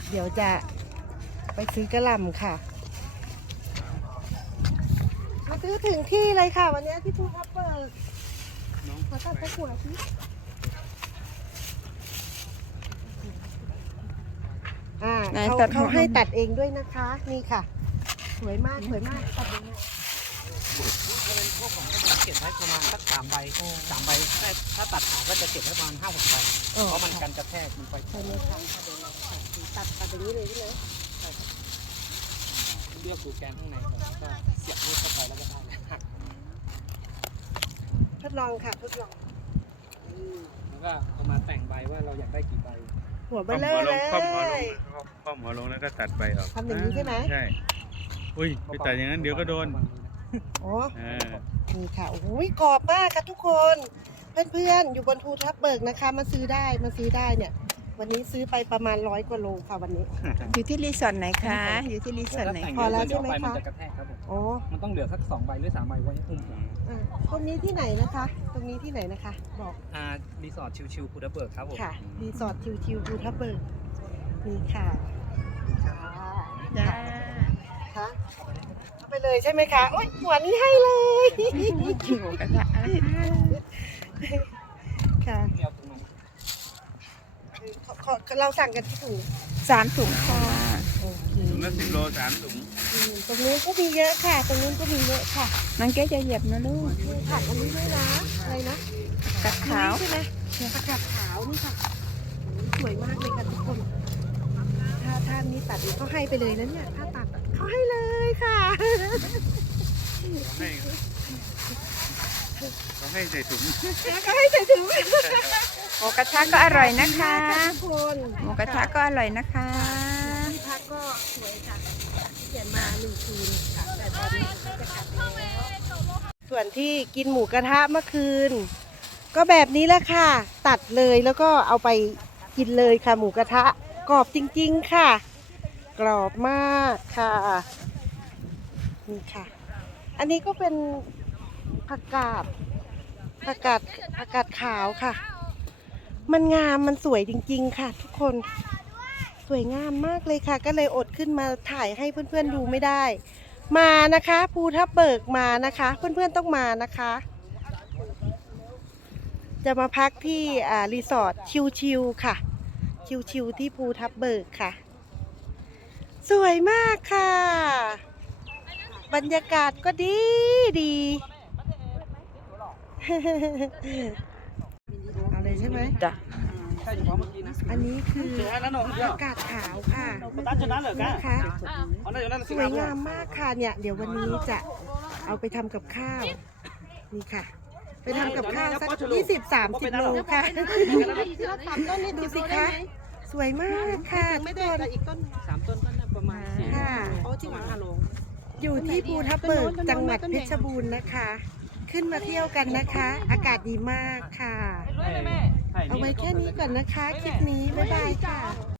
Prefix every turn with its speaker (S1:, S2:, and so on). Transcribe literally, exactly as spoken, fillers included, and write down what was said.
S1: เดี๋ยวจะไปซื้อกระหล่ำค่ะมาซื้อถึงที่เลยค่ะวันนี้ที่ภูทับเบิกขอตัดตะกั่วสิอ่าเขาเขาให้ตัดเองด้วยนะคะนี่ค่ะสวยมากสวยมากตัดยังไง
S2: ถ้าเป็นพวกของก็จะเก็บไว้ประมาณสักสามใบสามใบถ้าตัดขาก็จะเก็บไว้ประมาณห้าหกใบเพราะมันกันกระแทกมันไป
S1: ใช่ไหมคะตัดตัดอย่างนี้เลยใช่ไหม
S2: เลือกดูแกนข้างในก็เสียบลูกเข้าไปแล้วก็ได้หัก
S1: ทดลองค่ะทดลอง
S2: แล้วก็เอามาแต่งใบว่าเราอยากได้กี่ใบ
S1: หัวเบลเลอร์เลย
S3: คว่ำหัวลงคว่ำหัวลงแล้วก็ตัดใบออก
S1: ทำอย่างนี้ใช่ไหม
S3: ใช่อุ้ยไปตัดอย่างนั้นเดี๋ยวก็โดน
S1: อ๋อนี่ค่ะโอ้ยกรอบมากค่ะทุกคนเพื่อนๆอยู่บนภูทับเบิกนะคะมาซื้อได้มาซื้อได้เนี่ยวันนี้ซื้อไปประมาณร้อยกว่าโลค่ะวันนี้
S4: อยู่ที่รีสอร์ทไหนคะอยู่ที่รีสอร์ทไหน
S1: พอแล้วใช่ไหมคะ
S2: มันจะกระแทกครับผม
S1: อ๋อ
S2: มันต้องเหลือสักสองใบหรือสามใบไว้อุ้ม
S1: ตรงนี้ที่ไหนนะคะ ตรงนี้ที่ไหนนะคะบอก
S2: อ่ารีสอร์ทชิวๆภูทับเบิกครับผม
S1: ค่ะรีสอร์ทชิวๆภูทับเบิกนี่ค่ะ
S4: จ้า
S1: ค่ะเอาไปเลยใช่ไหมคะโอ๊ยหัวนี้ให้เลย
S4: หมูกระทะ
S1: ค่ะเราสั่งกันที่ถุง
S4: สามถุงค่ะ
S3: ถุงละสิบโลสามถุง
S1: ตรงนู้นก็มีเยอะค่ะตรงนู้นก็มีเยอะค่ะ
S4: น้องแก้จะเหยียบนะลูก
S1: ผักอันนี้ด้วยนะอะไรนะ
S4: กัดขาว
S1: ใช่ไหมผักกาดขาวนี่ค่ะสวยมากเลยค่ะทุกคนถ้าท่านนี้ตัดเขาให้ไปเลยนะเนี่ยถ้าตัดเขาให้เลยค่ะ
S3: ให้เขาให้ใส่ถุง
S1: เขาให้ใส่ถุง
S4: หมูกระทะก็อร่อยนะคะ
S1: ทุกคน
S4: หมูกระทะก็อร่อยนะคะ
S1: ที่พักก็สวยค่ะเขียนมาหนึ่งคืนค่ะแต่ตอนนี้จะกลับแล้วส่วนที่กินหมูกระทะเมื่อคืนก็แบบนี้แหละค่ะตัดเลยแล้วก็เอาไปกินเลยค่ะหมูกระทะกรอบจริงๆค่ะกรอบมากค่ะนี่ค่ะอันนี้ก็เป็นผักกาดผักกาดผักกาดขาวค่ะมันงามมันสวยจริงๆค่ะทุกคนสวยงามมากเลยค่ะก็เลยอดขึ้นมาถ่ายให้เพื่อนๆดูไม่ได้มานะคะภูทับเบิกมานะคะเพื่อนๆต้องมานะคะจะมาพักที่อ่ารีสอร์ทชิวๆค่ะชิวๆที่ภูทับเบิกค่ะสวยมากค่ะบรรยากาศก็ดีดีเอาเลยใช่ไหม
S4: จ้ะ
S1: อันนี้คืออากาศขาวค่ะนะคะสวยงามมากค่ะเนี่ยเดี๋ยววันนี้จะเอาไปทำกับข้าวนี่ค่ะไปทำกับข้าวสักยี่สิบสามสิบโลค่ะดูสิคะสวยมากค่ะทุกคน
S2: อีกต้นสามต้นก็ประมาณสี่
S1: ค่ะอยู่ที่ภูทับเบิกจังหวัดเพชรบูรณ์นะคะขึ้นมาเที่ยวกันนะคะอากาศดีมากค่ะเอาไว้แค่นี้ก่อนนะคะคลิปนี้บ๊ายบายค่ะ